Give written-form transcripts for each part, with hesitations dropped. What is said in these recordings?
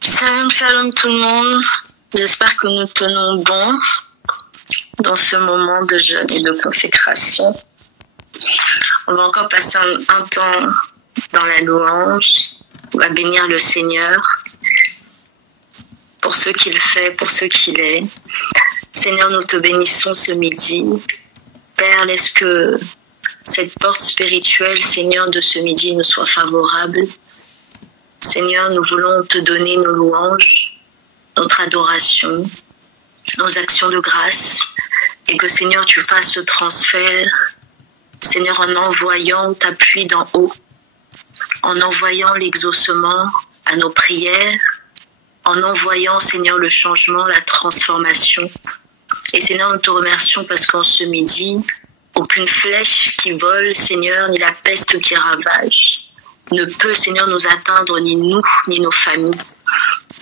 Salam, shalom tout le monde. J'espère que nous tenons bon dans ce moment de jeûne et de consécration. On va encore passer un temps dans la louange. On va bénir le Seigneur pour ce qu'il fait, pour ce qu'il est. Seigneur, nous te bénissons ce midi. Père, laisse que cette porte spirituelle, Seigneur, de ce midi nous soit favorable. Seigneur, nous voulons te donner nos louanges, notre adoration, nos actions de grâce, et que, Seigneur, tu fasses ce transfert, Seigneur, en envoyant ta pluie d'en haut, en envoyant l'exaucement à nos prières, en envoyant, Seigneur, le changement, la transformation. Et Seigneur, nous te remercions parce qu'en ce midi, aucune flèche qui vole, Seigneur, ni la peste qui ravage, ne peut, Seigneur, nous atteindre, ni nous, ni nos familles.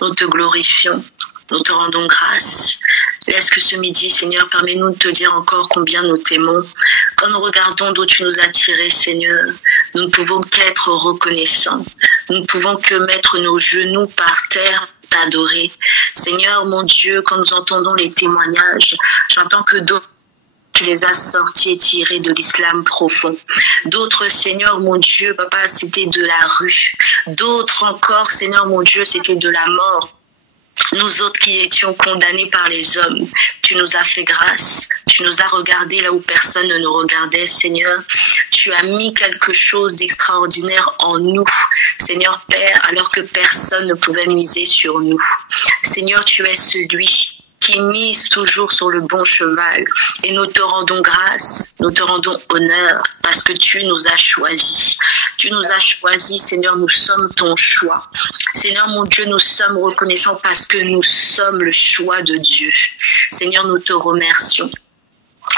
Nous te glorifions, nous te rendons grâce. Laisse que ce midi, Seigneur, permets-nous de te dire encore combien nous t'aimons. Quand nous regardons d'où tu nous as tirés, Seigneur, nous ne pouvons qu'être reconnaissants. Nous ne pouvons que mettre nos genoux par terre, t'adorer. Seigneur, mon Dieu, quand nous entendons les témoignages, j'entends que d'autres, tu les as sortis et tirés de l'islam profond. D'autres, Seigneur, mon Dieu, papa, c'était de la rue. D'autres encore, Seigneur, mon Dieu, c'était de la mort. Nous autres qui étions condamnés par les hommes, tu nous as fait grâce. Tu nous as regardés là où personne ne nous regardait, Seigneur. Tu as mis quelque chose d'extraordinaire en nous, Seigneur Père, alors que personne ne pouvait miser sur nous. Seigneur, tu es celui qui mise toujours sur le bon cheval. Et nous te rendons grâce, nous te rendons honneur, parce que tu nous as choisis. Tu nous as choisis, Seigneur, nous sommes ton choix. Seigneur, mon Dieu, nous sommes reconnaissants parce que nous sommes le choix de Dieu. Seigneur, nous te remercions.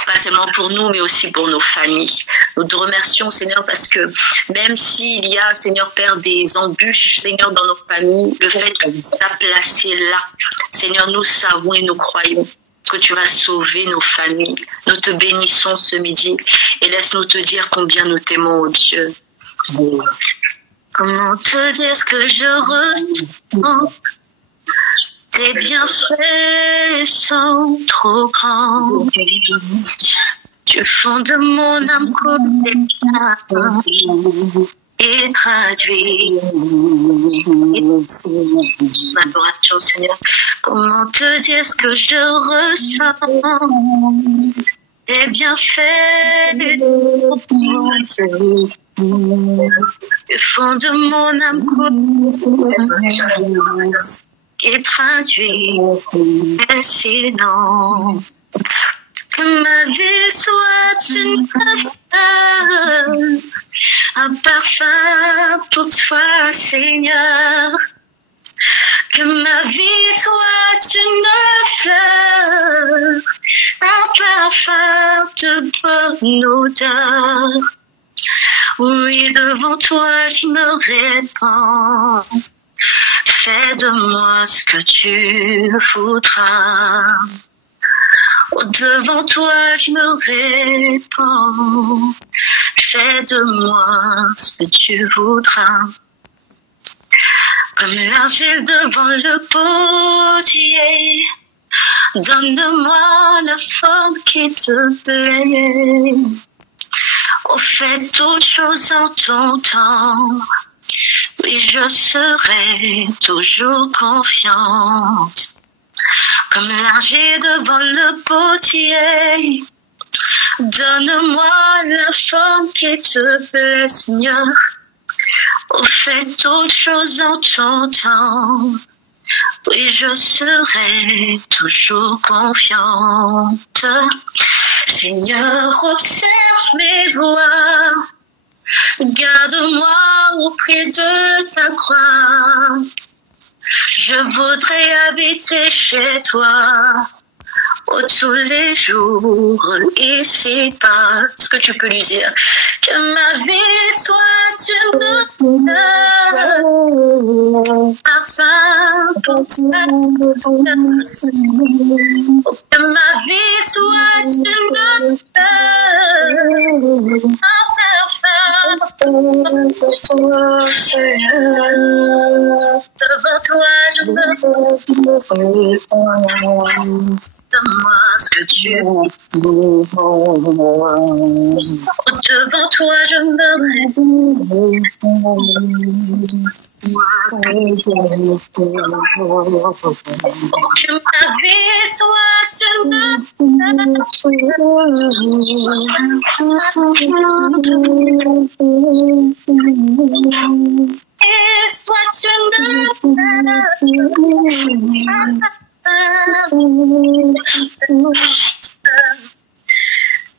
Pas seulement pour nous, mais aussi pour nos familles. Nous te remercions, Seigneur, parce que même s'il y a, Seigneur Père, des embûches, Seigneur, dans nos familles, le fait que tu t'as placé là, Seigneur, nous savons et nous croyons que tu vas sauver nos familles. Nous te bénissons ce midi et laisse-nous te dire combien nous t'aimons, oh Dieu. Comment te dire ce que je ressens? Tes bienfaits sont trop grands. Tu fondes mon âme comme tes plats et traduis ma adoration, Seigneur. Comment te dire ce que je ressens? Tes bienfaits tu fondes mon âme comme et traduit un silence. Que ma vie soit une fleur, un parfum pour toi, Seigneur. Que ma vie soit une fleur, un parfum de bonne odeur. Oui, devant toi je me répands. Fais de moi ce que tu voudras. Oh, devant toi je me répands. Fais de moi ce que tu voudras. Comme l'argile devant le potier, donne-moi la forme qui te plaît. Oh, fais toutes choses en ton temps. Oui, je serai toujours confiante. Comme l'argile devant le potier, donne-moi la forme qui te plaît, Seigneur. Oh, fais toutes choses en ton temps. Oui, je serai toujours confiante. Seigneur, observe mes voies. Garde-moi auprès de ta croix. Je voudrais habiter chez toi. Oh, tous les jours, ici-bas. Est-ce que tu peux lui dire que ma vie soit une fleur, parfum pour toi. Oh, que ma vie soit une fleur, un parfum Devant toi, je me donne-moi ce que tu veux. Devant toi, je me moi ce que ma vie soit et soit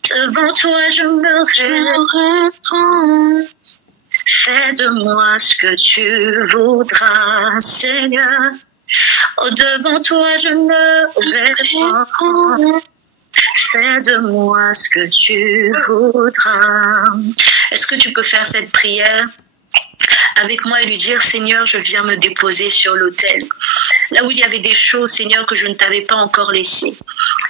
devant toi, je me réponds. Fais de moi ce que tu voudras, Seigneur. Oh, devant toi, je me réponds. Fais de moi ce que tu voudras. Est-ce que tu peux faire cette prière avec moi et lui dire, Seigneur, je viens me déposer sur l'autel. Là où il y avait des choses, Seigneur, que je ne t'avais pas encore laissées.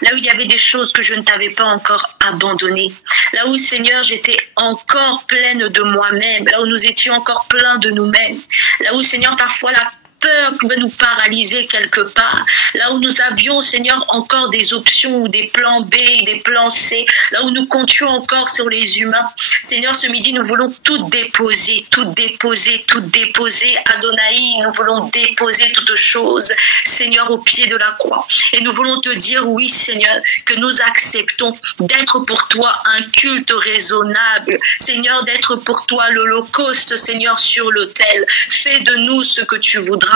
Là où il y avait des choses que je ne t'avais pas encore abandonnées. Là où, Seigneur, j'étais encore pleine de moi-même. Là où nous étions encore pleins de nous-mêmes. Là où, Seigneur, parfois la peur pouvait nous paralyser quelque part. Là où nous avions, Seigneur, encore des options ou des plans B, des plans C. Là où nous comptions encore sur les humains. Seigneur, ce midi, nous voulons tout déposer, tout déposer, tout déposer. Adonai, nous voulons déposer toutes choses, Seigneur, au pied de la croix. Et nous voulons te dire, oui, Seigneur, que nous acceptons d'être pour toi un culte raisonnable. Seigneur, d'être pour toi l'holocauste, Seigneur, sur l'autel. Fais de nous ce que tu voudras.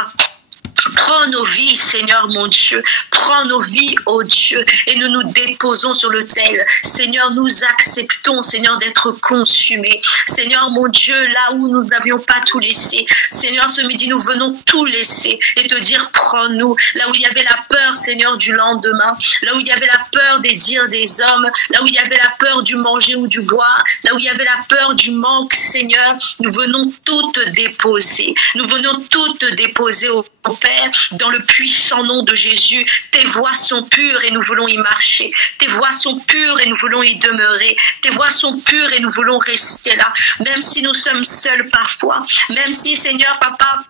Prends nos vies, Seigneur mon Dieu. Prends nos vies, oh Dieu, et nous nous déposons sur l'autel. Seigneur, nous acceptons, Seigneur, d'être consumés. Seigneur mon Dieu, là où nous n'avions pas tout laissé. Seigneur, ce midi, nous venons tout laisser et te dire, prends-nous. Là où il y avait la peur, Seigneur, du lendemain. Là où il y avait la peur des dires des hommes. Là où il y avait la peur du manger ou du boire. Là où il y avait la peur du manque, Seigneur, nous venons tout te déposer. Nous venons tout te déposer au Père, dans le puissant nom de Jésus. Tes voies sont pures et nous voulons y marcher. Tes voies sont pures et nous voulons y demeurer. Tes voies sont pures et nous voulons rester là. Même si nous sommes seuls parfois. Même si, Seigneur, Papa,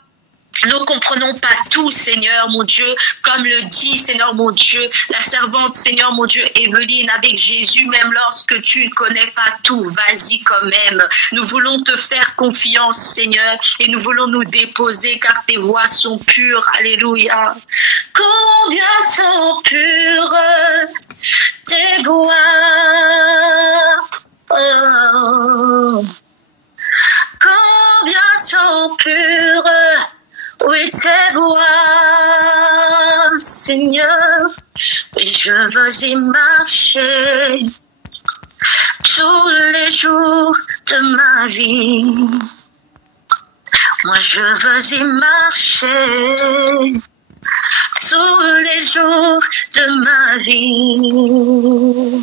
nous ne comprenons pas tout, Seigneur, mon Dieu, comme le dit, Seigneur, mon Dieu, la servante, Seigneur, mon Dieu, Evelyne, avec Jésus, même lorsque tu ne connais pas tout, vas-y quand même. Nous voulons te faire confiance, Seigneur, et nous voulons nous déposer, car tes voies sont pures. Alléluia. Combien sont pures tes voies, oh. Combien sont pures, oui, tes voies, Seigneur, et je veux y marcher tous les jours de ma vie. Moi, je veux y marcher tous les jours de ma vie.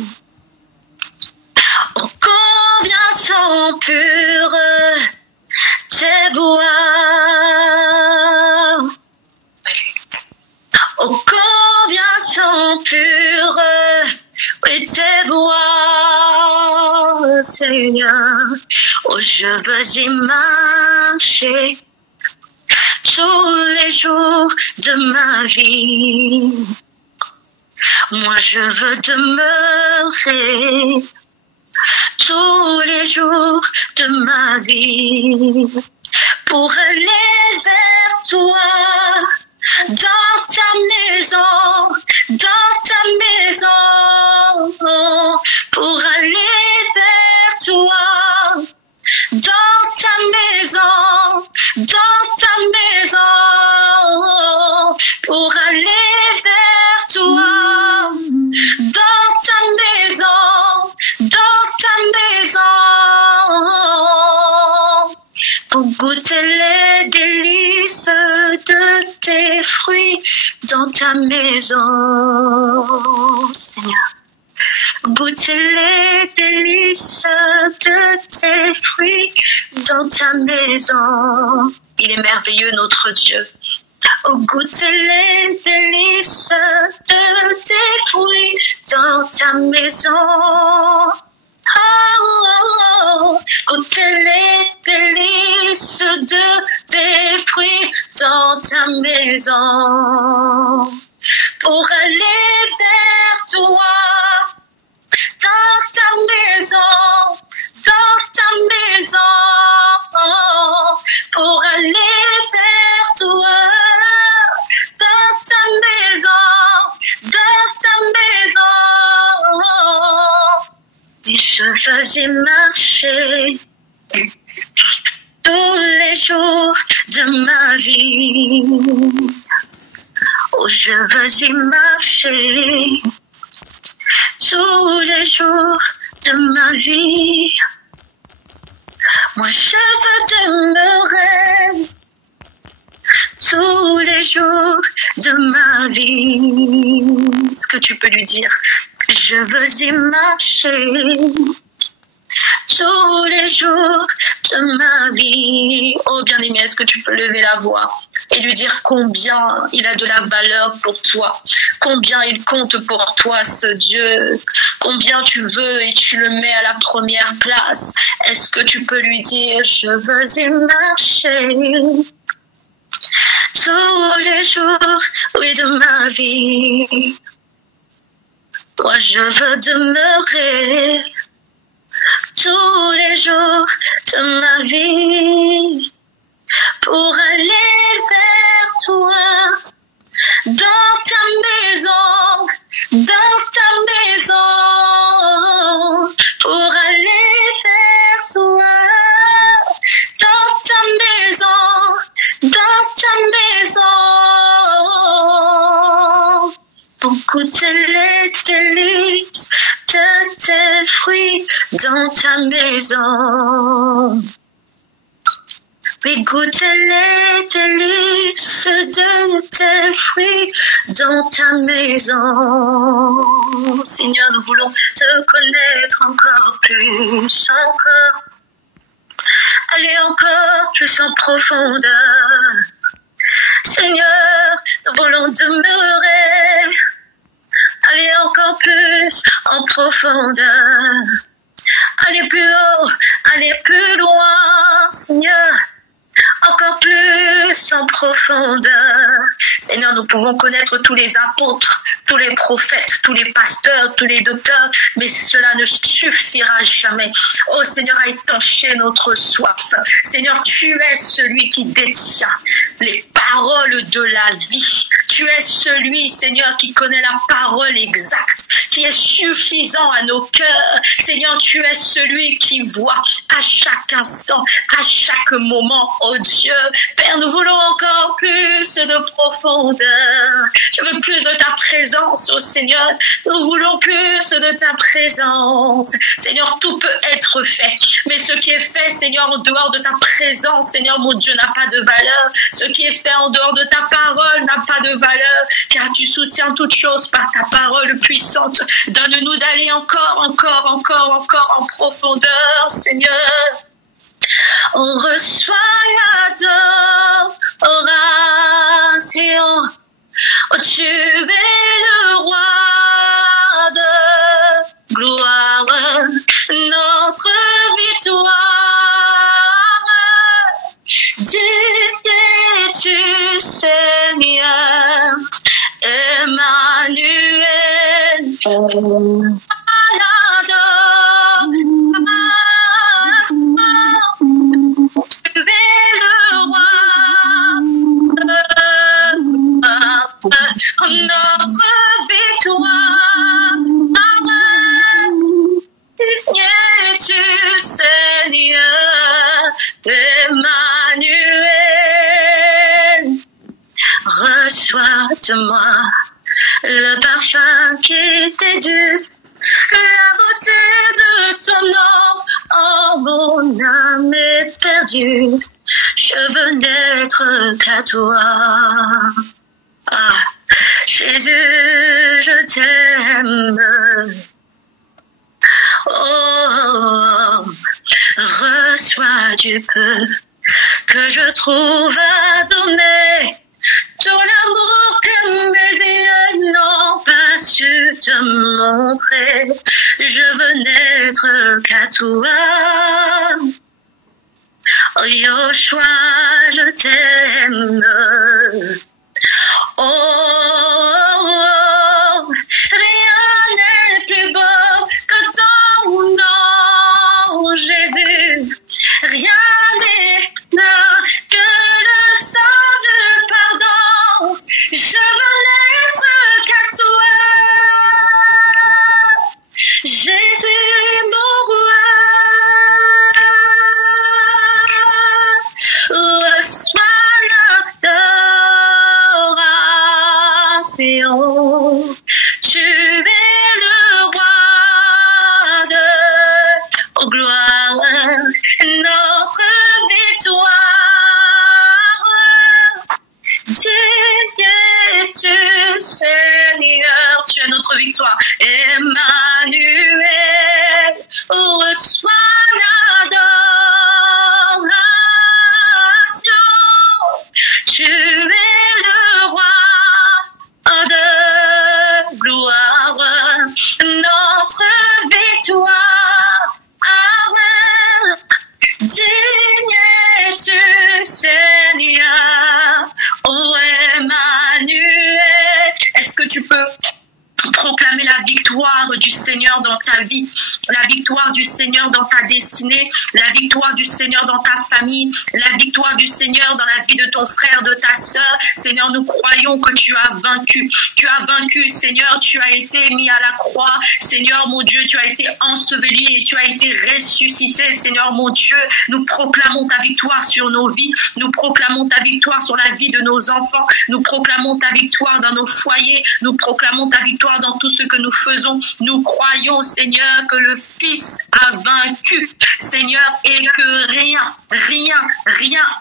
Oh, combien sont pures tes voies. Oh, combien sont pures, oui, tes voies, Seigneur. Oh, je veux y marcher tous les jours de ma vie. Moi, je veux demeurer tous les jours de ma vie pour aller vers toi dans ta maison, pour aller vers toi dans ta maison, pour aller vers toi dans ta maison, pour goûter les délices de tes fruits dans ta maison, Seigneur. Goûter les délices de tes fruits dans ta maison. Il est merveilleux, notre Dieu. Oh, goûter les délices de tes fruits dans ta maison. Oh, goûter les délices de tes fruits dans ta maison. Pour aller vers toi, dans ta maison, pour aller vers toi, dans ta maison, et je veux y marcher tous les jours de ma vie. Oh, je veux y marcher tous les jours de ma vie. Moi, je veux demeurer tous les jours de ma vie. Est-ce que tu peux lui dire? Je veux y marcher tous les jours de ma vie. Oh bien-aimé, est-ce que tu peux lever la voix et lui dire combien il a de la valeur pour toi, combien il compte pour toi ce Dieu, combien tu veux et tu le mets à la première place. Est-ce que tu peux lui dire je veux y marcher tous les jours, oui, de ma vie. Moi je veux demeurer tous les jours de ma vie pour aller vers toi, dans ta maison, pour aller vers toi, dans ta maison, pour goûter les délices de tes fruits dans ta maison. Oui, goûter les délices de tes fruits dans ta maison. Seigneur, nous voulons te connaître encore plus, encore. Aller encore plus en profondeur. Seigneur, nous voulons demeurer. Aller encore plus en profondeur. Aller plus haut, aller plus loin, Seigneur. Encore plus en profondeur. Seigneur, nous pouvons connaître tous les apôtres, tous les prophètes, tous les pasteurs, tous les docteurs, mais cela ne suffira jamais. Oh Seigneur, à étancher notre soif. Seigneur, tu es celui qui détient les paroles de la vie. Tu es celui, Seigneur, qui connaît la parole exacte, qui est suffisant à nos cœurs. Seigneur, tu es celui qui voit à chaque instant, à chaque moment, oh Dieu. Père, nous voulons encore plus de profondeur. Je veux plus de ta présence, oh Seigneur. Nous voulons plus de ta présence. Seigneur, tout peut être fait. Mais ce qui est fait, Seigneur, en dehors de ta présence, Seigneur, mon Dieu, n'a pas de valeur. Ce qui est fait en dehors de ta parole n'a pas de valeur, car tu soutiens toutes choses par ta parole puissante. Donne-nous d'aller encore en profondeur, Seigneur. On reçoit l'adoration. Oh, tu es le roi de gloire, notre victoire. Dieu es-tu, Seigneur, Emmanuel. Notre victoire, es-tu, Seigneur, Emmanuel. Reçois de moi le parfum qui t'est dû, la beauté de ton nom. Oh, mon âme est perdue, je veux n'être qu'à toi. Ah, Jésus, je t'aime. Oh, reçois du peu que je trouve à donner, tout l'amour que mes yeux n'ont pas su te montrer. Je veux n'être n'être qu'à toi. Oh Yoshua, je t'aime. Oh, rien n'est plus beau que ton nom, Jésus. Rien n'est mieux que le sang de pardon. Je veux n'être qu'à toi, Jésus mon roi. Reçois l'adoration. Tu es le roi de gloire, notre victoire. Digne es-tu, Seigneur, tu es notre victoire. Emmanuel, reçois l'adoration. Tu es le roi de gloire, notre victoire. Digne es-tu, Seigneur, oh Emmanuel. Est-ce que tu peux proclamer la victoire du Seigneur dans ta vie, la victoire du Seigneur dans ta destinée, la victoire du Seigneur dans ta famille, la victoire du Seigneur dans la vie de ton frère, de ta sœur. Seigneur, nous croyons que tu as vaincu. Tu as vaincu, Seigneur, tu as été mis à la croix. Seigneur, mon Dieu, tu as été enseveli et tu as été ressuscité. Seigneur, mon Dieu, nous proclamons ta victoire sur nos vies. Nous proclamons ta victoire sur la vie de nos enfants. Nous proclamons ta victoire dans nos foyers. Nous proclamons ta victoire dans tout ce que nous faisons. Nous croyons, Seigneur, que le Fils a vaincu, Seigneur, et que rien,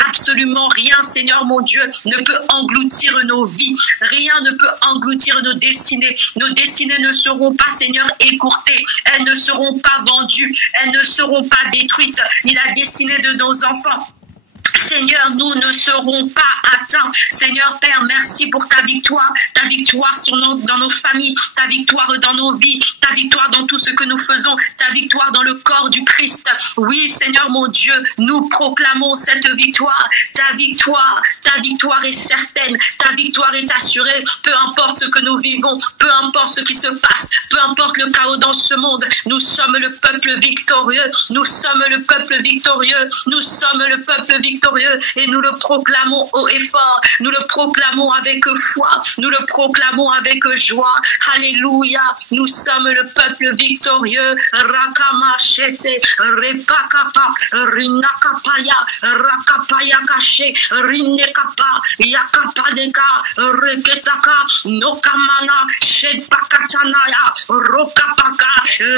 absolument rien, Seigneur mon Dieu, ne peut engloutir nos vies. Rien ne peut engloutir nos destinées. Nos destinées ne seront pas, Seigneur, écourtées. Elles ne seront pas vendues. Elles ne seront pas détruites. Ni la destinée de nos enfants. Seigneur, nous ne serons pas atteints. Seigneur Père, merci pour ta victoire dans nos familles, ta victoire dans nos vies, ta victoire dans tout ce que nous faisons, ta victoire dans le corps du Christ. Oui, Seigneur mon Dieu, nous proclamons cette victoire. Ta victoire est certaine, ta victoire est assurée. Peu importe ce que nous vivons, peu importe ce qui se passe, peu importe le chaos dans ce monde, nous sommes le peuple victorieux, nous sommes le peuple victorieux, nous sommes le peuple victorieux. Et nous le proclamons haut et fort, nous le proclamons avec foi, nous le proclamons avec joie. Alléluia, nous sommes le peuple victorieux. Rakamachete, Repakapa, Rinakapaya, Rakapaya Kache, Rinekapa, Yakapaleka, Reketaka, Nokamana, Shedpakatanaya, Rokapaka,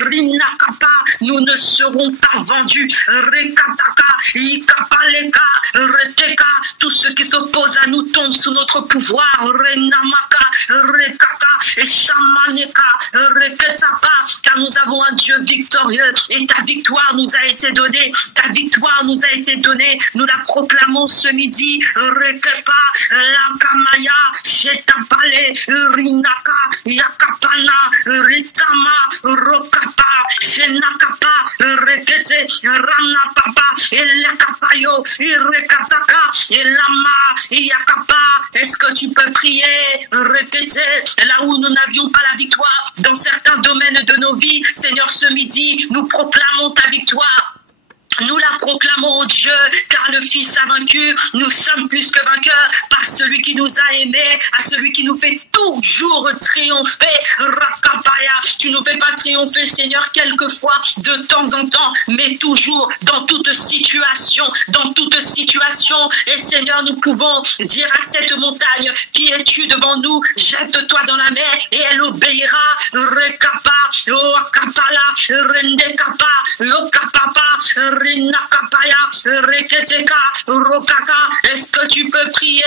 Rinakapa. Nous ne serons pas vendus. Rekataka, Ikapaleka, Reteka, tout ce qui s'oppose à nous tombe sous notre pouvoir. Renamaka, Rekaka, et Shamaneka, Reketaka, car nous avons un Dieu victorieux et ta victoire nous a été donnée. Ta victoire nous a été donnée. Nous la proclamons ce midi. Rekepa, Lakamaya, Shetapale, Rinaka, Yakapana, Ritama, Rokapa, Shenakapa, Rekete, Ranapapa, Elekapayo, Irekataka, Elama, Yakapa. Est-ce que tu peux prier, répéter, là où nous n'avions pas la victoire, dans certains domaines de nos vies, Seigneur, ce midi, nous proclamons ta victoire. Nous la proclamons, Dieu, car le Fils a vaincu. Nous sommes plus que vainqueurs par celui qui nous a aimés, à celui qui nous fait toujours triompher. Rakapaya, tu nous fais pas triompher, Seigneur, quelquefois, de temps en temps, mais toujours, dans toute situation, Et Seigneur, nous pouvons dire à cette montagne, qui es-tu devant nous? Jette-toi dans la mer et elle obéira. Rekapa, Okapala, Rendekapa, Lokapapa, Rinakapaya, Reketeka, Rokaka. Est-ce que tu peux prier?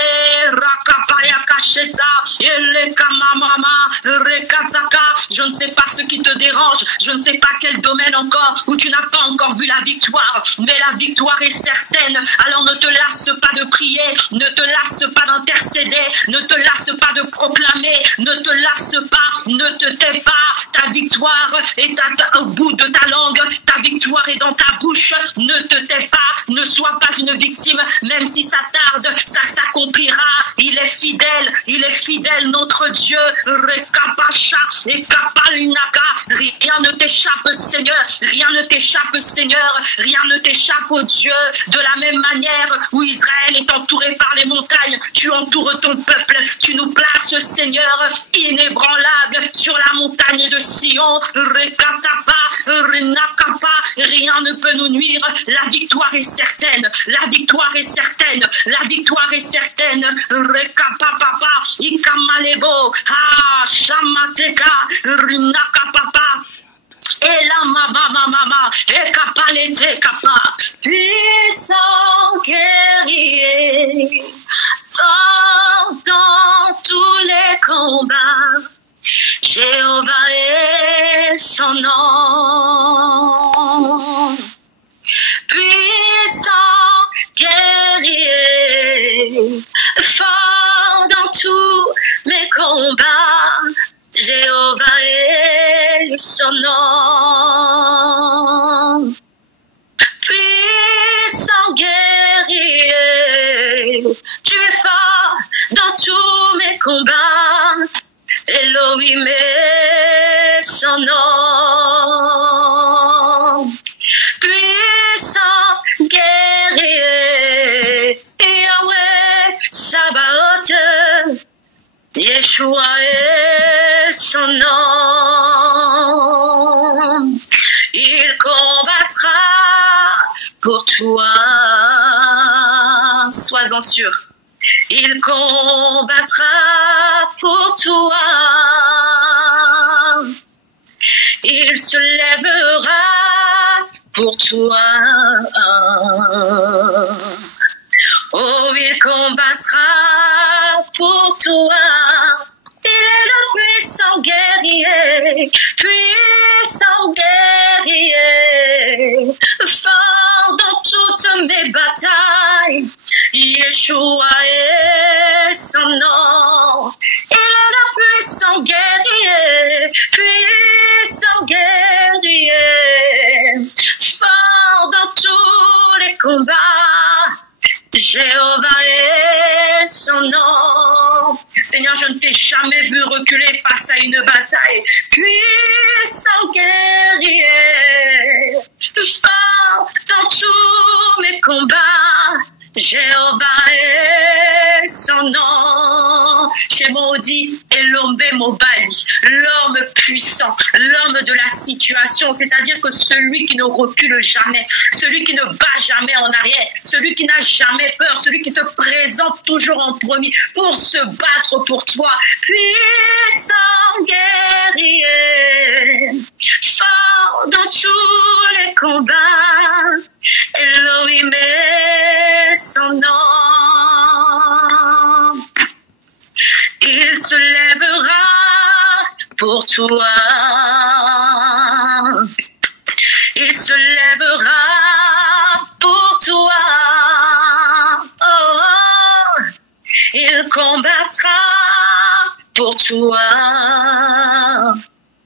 Rakapaya Kacheta, Elekamamama, Rekataka. Je ne sais pas ce qui te dérange. Je ne sais pas quel domaine encore où tu n'as pas encore vu la victoire. Mais la victoire est certaine. Alors ne te lasse pas de prier. Ne te lasse pas d'intercéder. Ne te lasse pas de proclamer. Ne te lasse pas. Ne te tais pas. Ta victoire est au bout de ta langue. Ta victoire est dans ta bouche. Ne te tais pas. Ne sois pas une victime. Même si ça tarde, ça s'accomplira. Il est fidèle, notre Dieu. Rekapasha et kapalinaka. Rien ne t'échappe, Seigneur. Rien ne t'échappe, Seigneur. Rien ne t'échappe, oh Dieu. De la même manière où Israël est entouré par les montagnes, tu entoures ton peuple. Tu nous places, Seigneur, inébranlable sur la montagne de Sion. Rekatapa, renakapa. Rien ne peut nous nuire. La victoire est certaine. La victoire est certaine. La victoire est certaine. Rekapapapa, ikamalebo, shamateka, rinakapapa. Et la mama, et kapalete kapa. Puissant guerrier, fort dans tous les combats. Jéhovah est son nom. Puissant guerrier, fort dans tous mes combats. Jéhovah est son nom. Puissant guerrier, tu es fort dans tous mes combats. Elohim est son nom. Puissant guerrier, Yahweh Sabaoth, Yeshua est son nom. Il combattra pour toi, sois-en sûr. Il combattra pour toi. Il se lèvera pour toi. Oh, il combattra pour toi. Il est le puissant guerrier, puissant guerrier, fort dans toutes mes batailles. Yeshua est son nom. Il est le puissant guerrier, puissant guerrier, fort dans tous les combats. Jéhovah est son nom. Seigneur, je ne t'ai jamais vu reculer face à une bataille. Puissant guerrier, fort dans tous mes combats. Jéhovah est son nom. Chez Maudit et l'homme Mobali, l'homme puissant, l'homme de la situation, c'est-à-dire que celui qui ne recule jamais, celui qui ne bat jamais en arrière, celui qui n'a jamais peur, celui qui se présente toujours en premier pour se battre pour toi. Puissant guerrier, fort dans tous les combats, Elohim est son nom. Il se lèvera pour toi. Il se lèvera pour toi. Oh, oh. Il combattra pour toi.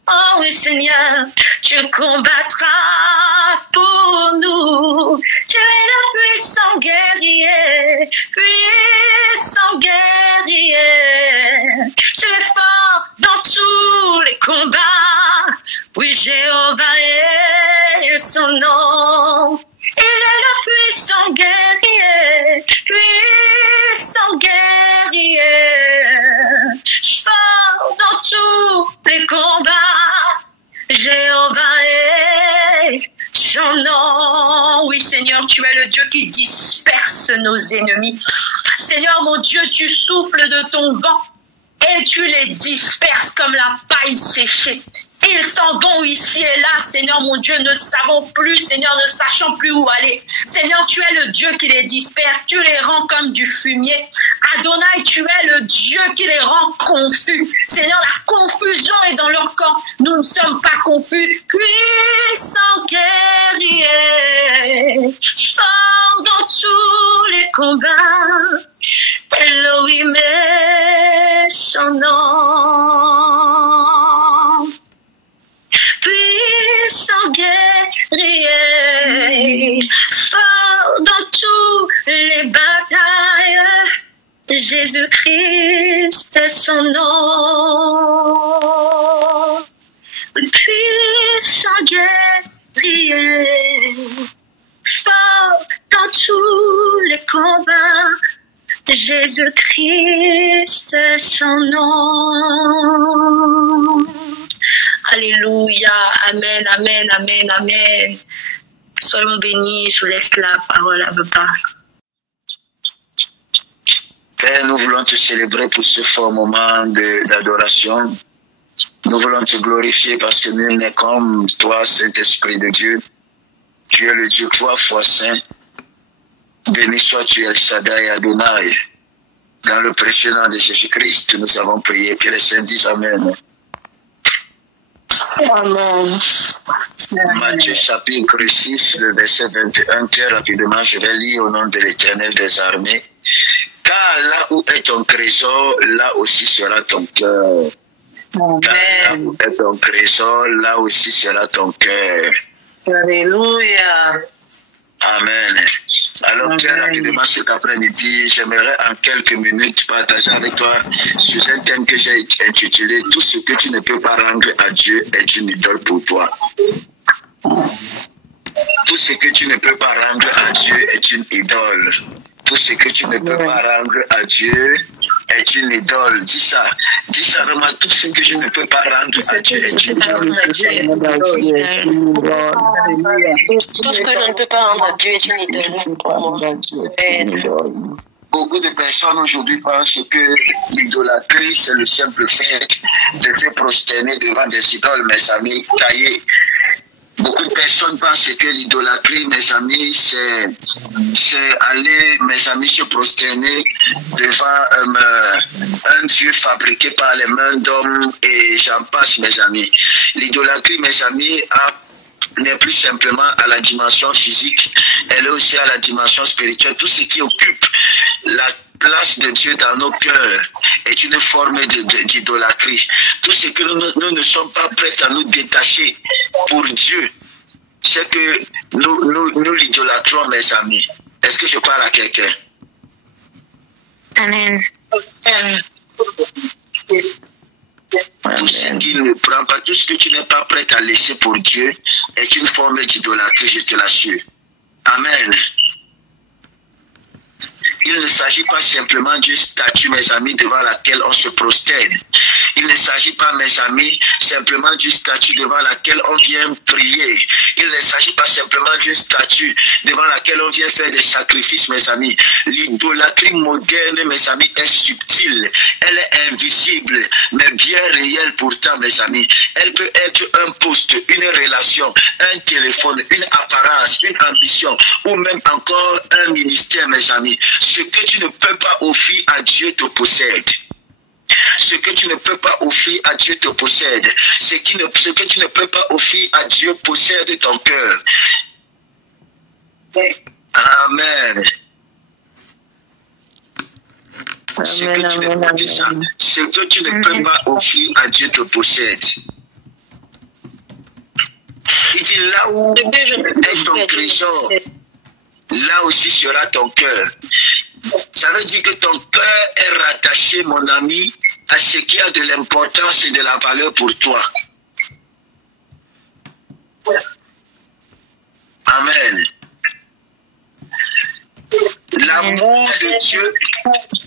Oh oui, Seigneur, tu combattras pour nous. Tu es le puissant guerrier, puissant guerrier. Tu es fort dans tous les combats. Oui, Jéhovah est son nom. Il est le puissant guerrier, puissant guerrier, fort dans tous les combats. Jéhovah est son nom. Oui, Seigneur, tu es le Dieu qui disperse nos ennemis. Seigneur, mon Dieu, tu souffles de ton vent et tu les disperses comme la paille séchée. Ils s'en vont ici et là, Seigneur mon Dieu, ne savons plus, Seigneur, ne sachant plus où aller. Seigneur, tu es le Dieu qui les disperse, tu les rends comme du fumier. Adonai, tu es le Dieu qui les rend confus. Seigneur, la confusion est dans leur corps. Nous ne sommes pas confus. Puissant guerrier, fort dans tous les combats, Elohim est son nom. Puissant guerrier, fort dans toutes les batailles, Jésus-Christ est son nom. Puissant guerrier, fort dans tous les combats, Jésus-Christ est son nom. Alléluia, amen, amen, amen, amen. Soyons bénis, je vous laisse la parole à papa. Père, nous voulons te célébrer pour ce fort moment d'adoration. Nous voulons te glorifier parce que nul n'est comme toi, Saint-Esprit de Dieu. Tu es le Dieu 3 fois saint. Béni sois-tu El Shaddai Adonai. Dans le précieux nom de Jésus-Christ, nous avons prié. Que les saints disent Amen. Amen. Matthieu chapitre 6, le verset 21, très rapidement, je vais lire au nom de l'Éternel des armées. Car là où est ton trésor, là aussi sera ton cœur. Car là où est ton trésor, là aussi sera ton cœur. Alléluia. Amen. Alors très rapidement cet après-midi, j'aimerais en quelques minutes partager avec toi sur un thème que j'ai intitulé « Tout ce que tu ne peux pas rendre à Dieu est une idole pour toi ». Tout ce que tu ne peux pas rendre à Dieu est une idole. Tout ce que tu ne peux pas rendre à Dieu est une idole. Dis ça vraiment, tout ce que je ne peux pas rendre à Dieu est une idole. Tout ce que je ne peux pas rendre à Dieu est une idole. Beaucoup de personnes aujourd'hui pensent que l'idolâtrie, c'est le simple fait de se prosterner devant des idoles, mes amis, taillés. Beaucoup de personnes pensent que l'idolâtrie, mes amis, c'est aller, mes amis, se prosterner devant un Dieu fabriqué par les mains d'hommes et j'en passe, mes amis. L'idolâtrie, mes amis, n'est plus simplement à la dimension physique, elle est aussi à la dimension spirituelle. Tout ce qui occupe la place de Dieu dans nos cœurs est une forme d'idolâtrie. Tout ce que nous ne sommes pas prêts à nous détacher pour Dieu, c'est que nous l'idolâtrons, mes amis. Est-ce que je parle à quelqu'un? Amen. Tout ce qui ne prend pas, tout ce que tu n'es pas prêt à laisser pour Dieu est une forme d'idolâtrie, je te l'assure. Amen. Il ne s'agit pas simplement d'une statue, mes amis, devant laquelle on se prosterne. Il ne s'agit pas, mes amis, simplement d'une statue devant laquelle on vient prier. Il ne s'agit pas simplement d'une statue devant laquelle on vient faire des sacrifices, mes amis. L'idolâtrie moderne, mes amis, est subtile. Elle est invisible, mais bien réelle pourtant, mes amis. Elle peut être un poste, une relation, un téléphone, une apparence, une ambition, ou même encore un ministère, mes amis. Ce que tu ne peux pas offrir à Dieu te possède. Ce que tu ne peux pas offrir à Dieu te possède. Ce que tu ne peux pas offrir à Dieu possède ton cœur. Amen. Ce que tu ne peux pas offrir à Dieu te possède. Il dit là où est ton trésor, là aussi sera ton cœur. Ça veut dire que ton cœur est rattaché, mon ami, à ce qui a de l'importance et de la valeur pour toi. Amen. L'amour de Dieu,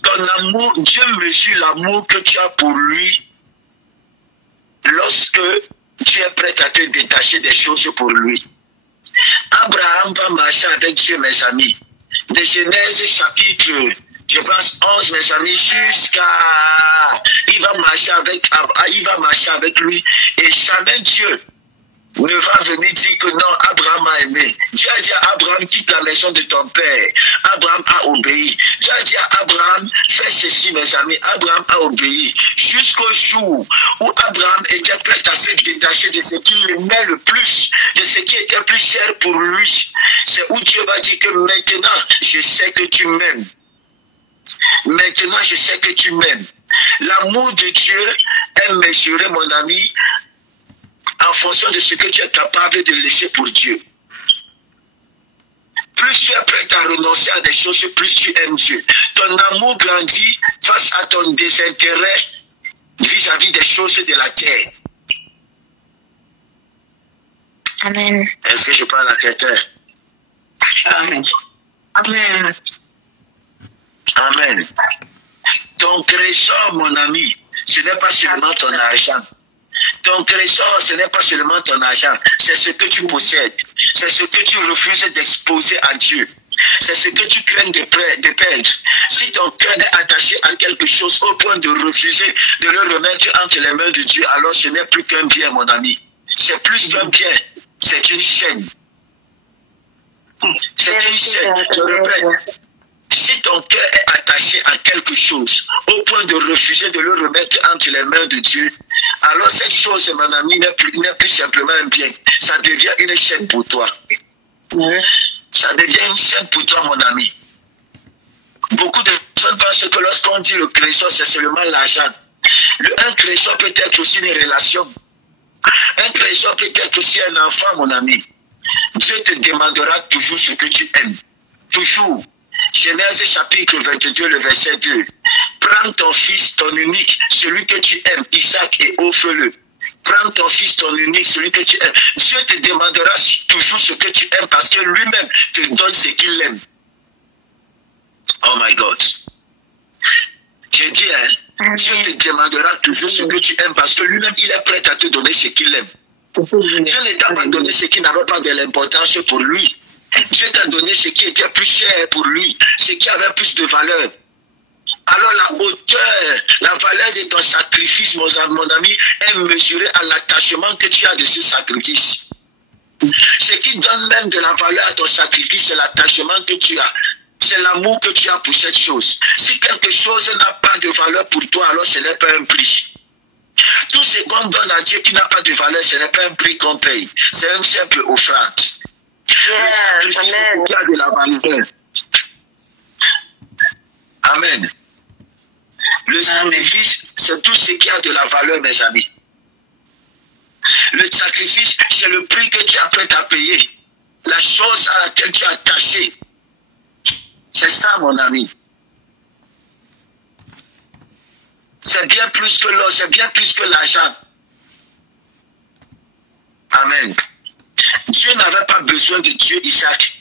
ton amour, Dieu mesure l'amour que tu as pour lui lorsque tu es prêt à te détacher des choses pour lui. Abraham va marcher avec Dieu, mes amis. De Genèse chapitre, je pense 11, mes amis, jusqu'à... Il va marcher il va marcher avec lui et jamais Dieu ne va venir dire que non, Abraham a aimé. Dieu a dit à Abraham, quitte la maison de ton père. Abraham a obéi. Dieu a dit à Abraham, fais ceci, mes amis. Abraham a obéi. Jusqu'au jour où Abraham était prêt à se détacher de ce qu'il aimait le plus, de ce qui était plus cher pour lui. C'est où Dieu va dire que maintenant, je sais que tu m'aimes. Maintenant, je sais que tu m'aimes. L'amour de Dieu est mesuré, mon ami, en fonction de ce que tu es capable de laisser pour Dieu. Plus tu es prêt à renoncer à des choses, plus tu aimes Dieu. Ton amour grandit face à ton désintérêt vis-à-vis des choses de la terre. Amen. Est-ce que je parle à quelqu'un? Amen. Amen. Amen. Ton trésor, mon ami, ce n'est pas seulement ton argent. Ton trésor, ce n'est pas seulement ton argent, c'est ce que tu possèdes. C'est ce que tu refuses d'exposer à Dieu. C'est ce que tu crains de perdre. Si ton cœur est attaché à quelque chose au point de refuser de le remettre entre les mains de Dieu, alors ce n'est plus qu'un bien, mon ami. C'est plus qu'un bien. C'est une chaîne. C'est une chaîne. Je répète. Si ton cœur est attaché à quelque chose au point de refuser de le remettre entre les mains de Dieu, alors cette chose, mon ami, n'est plus simplement un bien. Ça devient une chaîne pour toi. Ça devient une chaîne pour toi, mon ami. Beaucoup de personnes pensent que lorsqu'on dit le trésor, c'est seulement l'argent. Un trésor peut être aussi une relation. Un trésor peut être aussi un enfant, mon ami. Dieu te demandera toujours ce que tu aimes. Toujours. Genèse chapitre 22, le verset 2. Prends ton fils, ton unique, celui que tu aimes, Isaac, et offre-le. Prends ton fils, ton unique, celui que tu aimes. Dieu te demandera toujours ce que tu aimes parce que lui-même te donne ce qu'il aime. Oh my God. Je dis, Dieu te demandera toujours ce que tu aimes parce que lui-même, il est prêt à te donner ce qu'il aime. Dieu ne t'a pas donné ce qui n'avait pas de l'importance pour lui. Dieu t'a donné ce qui était plus cher pour lui, ce qui avait plus de valeur. Alors la hauteur, la valeur de ton sacrifice, mon ami, est mesurée à l'attachement que tu as de ce sacrifice. Ce qui donne même de la valeur à ton sacrifice, c'est l'attachement que tu as. C'est l'amour que tu as pour cette chose. Si quelque chose n'a pas de valeur pour toi, alors ce n'est pas un prix. Tout ce qu'on donne à Dieu qui n'a pas de valeur, ce n'est pas un prix qu'on paye. C'est une simple offrande. Yes, le sacrifice, c'est ce qui a de la valeur. Amen. Le sacrifice, c'est tout ce qui a de la valeur, mes amis. Le sacrifice, c'est le prix que tu es prêt à payer. La chose à laquelle tu es attaché. C'est ça, mon ami. C'est bien plus que l'or, c'est bien plus que l'argent. Amen. Dieu n'avait pas besoin de Dieu, Isaac.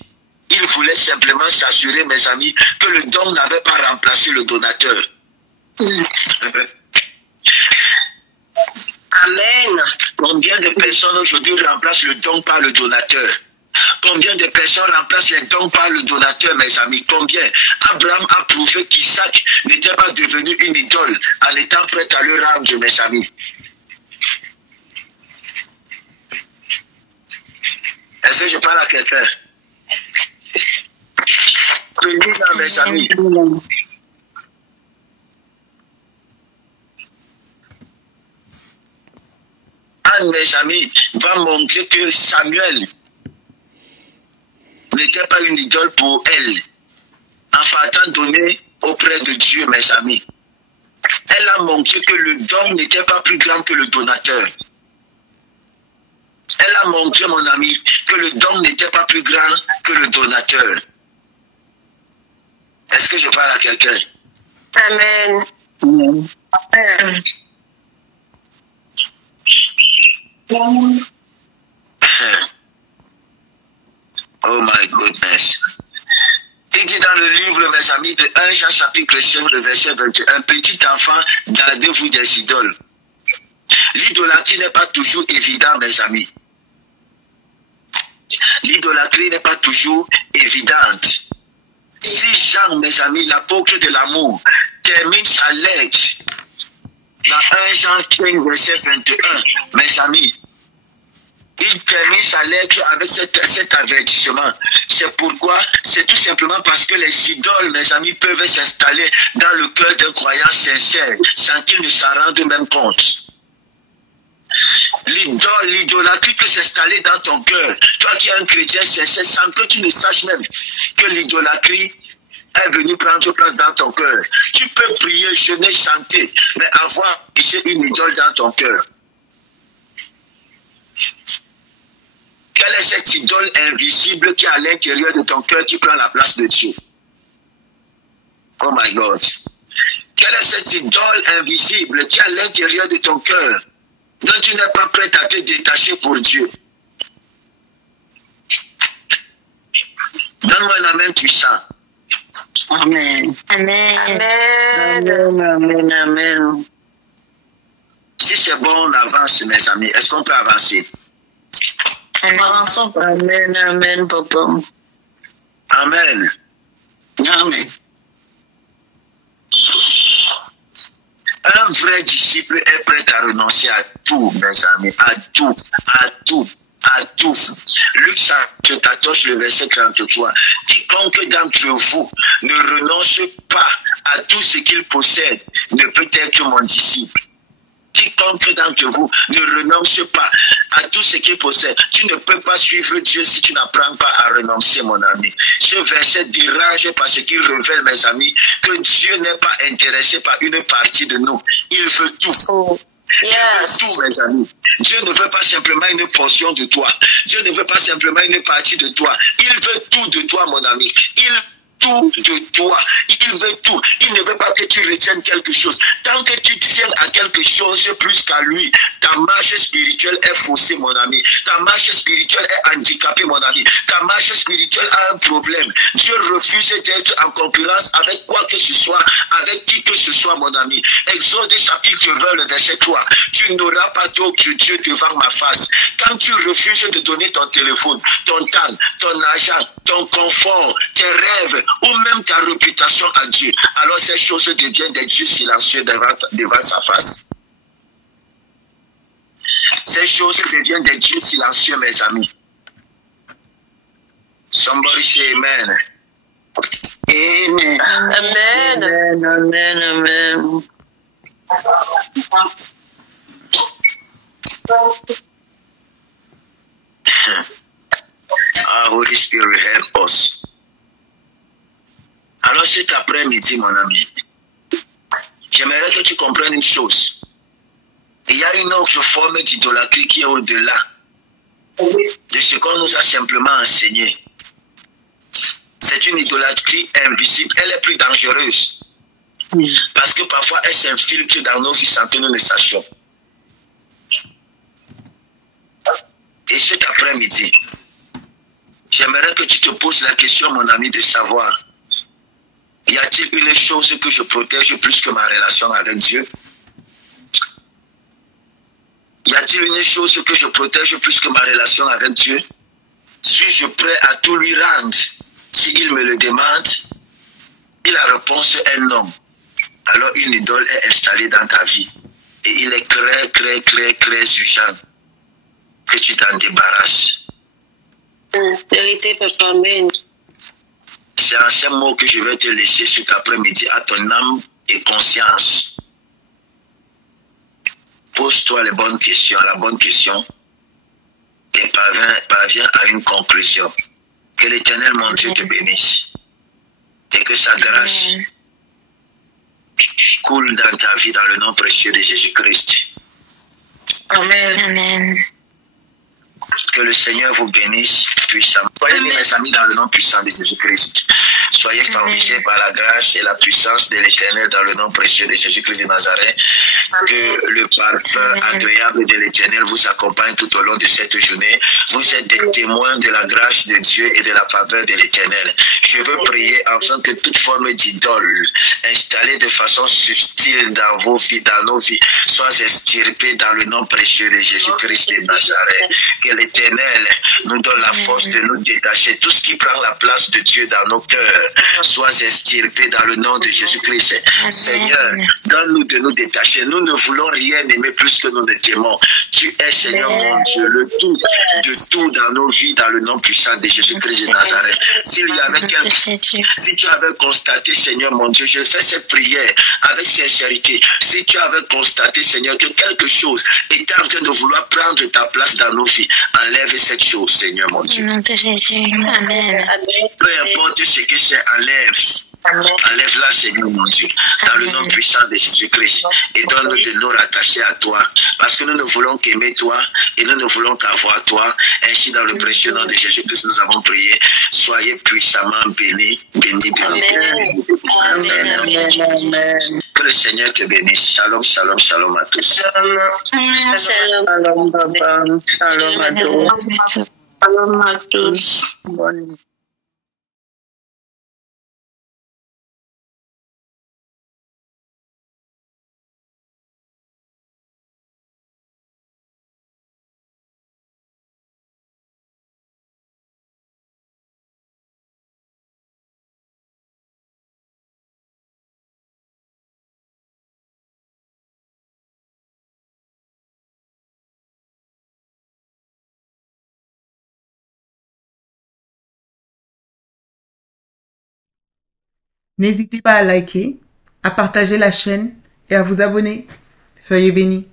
Il voulait simplement s'assurer, mes amis, que le don n'avait pas remplacé le donateur. Amen. Combien de personnes aujourd'hui remplacent le don par le donateur? Combien de personnes remplacent les dons par le donateur, mes amis? Combien? Abraham a prouvé qu'Isaac n'était pas devenu une idole en étant prêt à le rendre, mes amis. Est-ce que je parle à quelqu'un? Prenez ça, mes amis. Anne, mes amis, va montrer que Samuel n'était pas une idole pour elle, en partant donner auprès de Dieu, mes amis. Elle a montré que le don n'était pas plus grand que le donateur. Elle a montré, mon ami, que le don n'était pas plus grand que le donateur. Est-ce que je parle à quelqu'un? Amen. Amen. Oh my goodness. Il dit dans le livre, mes amis, de 1 Jean chapitre 5, le verset 21, petit enfant, gardez-vous des idoles. L'idolâtrie n'est pas toujours évident, mes amis. L'idolâtrie n'est pas toujours évidente. Si Jean, mes amis, l'apôtre de l'amour, termine sa lettre, Dans 1 Jean 15, verset 21, mes amis, il termine sa lettre avec cet avertissement. C'est pourquoi, c'est tout simplement parce que les idoles, mes amis, peuvent s'installer dans le cœur d'un croyant sincère sans qu'il ne s'en rende même compte. L'idolâtrie peut s'installer dans ton cœur. Toi qui es un chrétien sincère, sans que tu ne saches même que l'idolâtrie est venue prendre place dans ton cœur. Tu peux prier, jeûner, chanter, mais avoir une idole dans ton cœur. Quelle est cette idole invisible qui est à l'intérieur de ton cœur qui prend la place de Dieu? Oh my God. Quelle est cette idole invisible qui est à l'intérieur de ton cœur dont tu n'es pas prêt à te détacher pour Dieu? Donne-moi un amen puissant. Amen. Amen. Amen. Amen. Amen. Si c'est bon, on avance, mes amis. Est-ce qu'on peut avancer? Avançons. Amen. Amen, papa. Amen. Amen. Un vrai disciple est prêt à renoncer à tout, mes amis, à tout, à tout, à tout. Luc 14, le verset 33. Quiconque d'entre vous ne renonce pas à tout ce qu'il possède ne peut être mon disciple. Quiconque d'entre vous ne renonce pas à tout ce qu'il possède. Tu ne peux pas suivre Dieu si tu n'apprends pas à renoncer, mon ami. Ce verset dérange parce qu'il révèle, mes amis, que Dieu n'est pas intéressé par une partie de nous. Il veut tout. Oh. Yes. Il veut tout, mes amis. Dieu ne veut pas simplement une portion de toi. Dieu ne veut pas simplement une partie de toi. Il veut tout de toi, mon ami. Il tout de toi. Il veut tout. Il ne veut pas que tu retiennes quelque chose. Tant que tu tiens à quelque chose plus qu'à lui, ta marche spirituelle est faussée, mon ami. Ta marche spirituelle est handicapée, mon ami. Ta marche spirituelle a un problème. Dieu refuse d'être en concurrence avec quoi que ce soit, avec qui que ce soit, mon ami. Exode chapitre 20, le verset 3. Tu n'auras pas d'autre Dieu devant ma face. Quand tu refuses de donner ton téléphone, ton temps, ton argent, ton confort, tes rêves, ou même ta réputation à Dieu, alors ces choses deviennent des dieux silencieux devant sa face. Ces choses deviennent des dieux silencieux, mes amis. Somebody say amen. Amen. Amen. Amen. Amen. Our Holy Spirit help us. Alors cet après-midi, mon ami, j'aimerais que tu comprennes une chose. Il y a une autre forme d'idolâtrie qui est au-delà de ce qu'on nous a simplement enseigné. C'est une idolâtrie invisible. Elle est plus dangereuse. Parce que parfois, elle s'infiltre dans nos vies sans que nous ne sachions. Et cet après-midi, j'aimerais que tu te poses la question, mon ami, de savoir, y a-t-il une chose que je protège plus que ma relation avec Dieu? Y a-t-il une chose que je protège plus que ma relation avec Dieu? Suis-je prêt à tout lui rendre s'il me le demande? Et la réponse est non. Alors une idole est installée dans ta vie. Et il est très urgent que tu t'en débarrasses. Vérité, papa, amen. C'est en ces mots que je vais te laisser cet après-midi à ton âme et conscience. Pose-toi la bonne question et parviens à une conclusion. Que l'Éternel, mon Dieu, te bénisse et que sa grâce coule dans ta vie dans le nom précieux de Jésus-Christ. Amen. Amen. Que le Seigneur vous bénisse puissamment. Soyez bien, mes amis, dans le nom puissant de Jésus-Christ. Soyez favorisés par la grâce et la puissance de l'Éternel dans le nom précieux de Jésus-Christ de Nazareth. Que le parfum agréable de l'Éternel vous accompagne tout au long de cette journée. Vous êtes des témoins de la grâce de Dieu et de la faveur de l'Éternel. Je veux prier afin que toute forme d'idole installée de façon subtile dans vos vies, dans nos vies, soit extirpée dans le nom précieux de Jésus-Christ de Nazareth. Que l'Éternel nous donne la force de nous détacher tout ce qui prend la place de Dieu dans nos cœurs. sois extirpé dans le nom de Jésus-Christ. Seigneur, donne-nous de nous détacher. Nous ne voulons rien aimer plus que nous ne t'aimons. Tu es, Seigneur mon Dieu, le tout de tout dans nos vies, dans le nom puissant de Jésus-Christ de Nazareth. S'il y avait si tu avais constaté, Seigneur mon Dieu, je fais cette prière avec sincérité. Si tu avais constaté, Seigneur, que quelque chose était en train de vouloir prendre ta place dans nos vies, enlève cette chose, Seigneur mon Dieu. Au nom de Jésus. Amen. Peu importe ce que c'est, enlève. Enlève-la, Seigneur mon Dieu, dans le nom puissant de Jésus-Christ, et donne-nous de nous rattacher à toi, parce que nous ne voulons qu'aimer toi, et nous ne voulons qu'avoir toi. Ainsi, dans le précieux nom de Jésus-Christ, nous avons prié. Soyez puissamment bénis, bénis, bénis. Amen. Amen. Que le Seigneur te bénisse. Shalom, shalom, shalom à tous. Shalom. Shalom, papa. Shalom à tous. Shalom à tous. Bonne nuit. N'hésitez pas à liker, à partager la chaîne et à vous abonner. Soyez bénis.